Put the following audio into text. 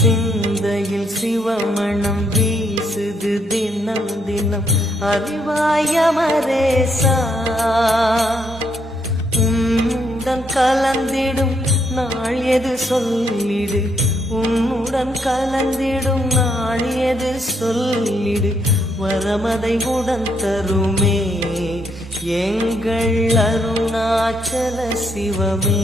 சிந்தையில் சிவமணம் வீசுது தினம் தினம் அறிவாய மரேசா உன்னுடன் கலந்திடும் நாள் எது சொல்லிடு உன்னுடன் கலந்திடும் நாள் எது சொல்லிடு வரமதை உடன் தருமே எங்கள் அருணாச்சல சிவமே.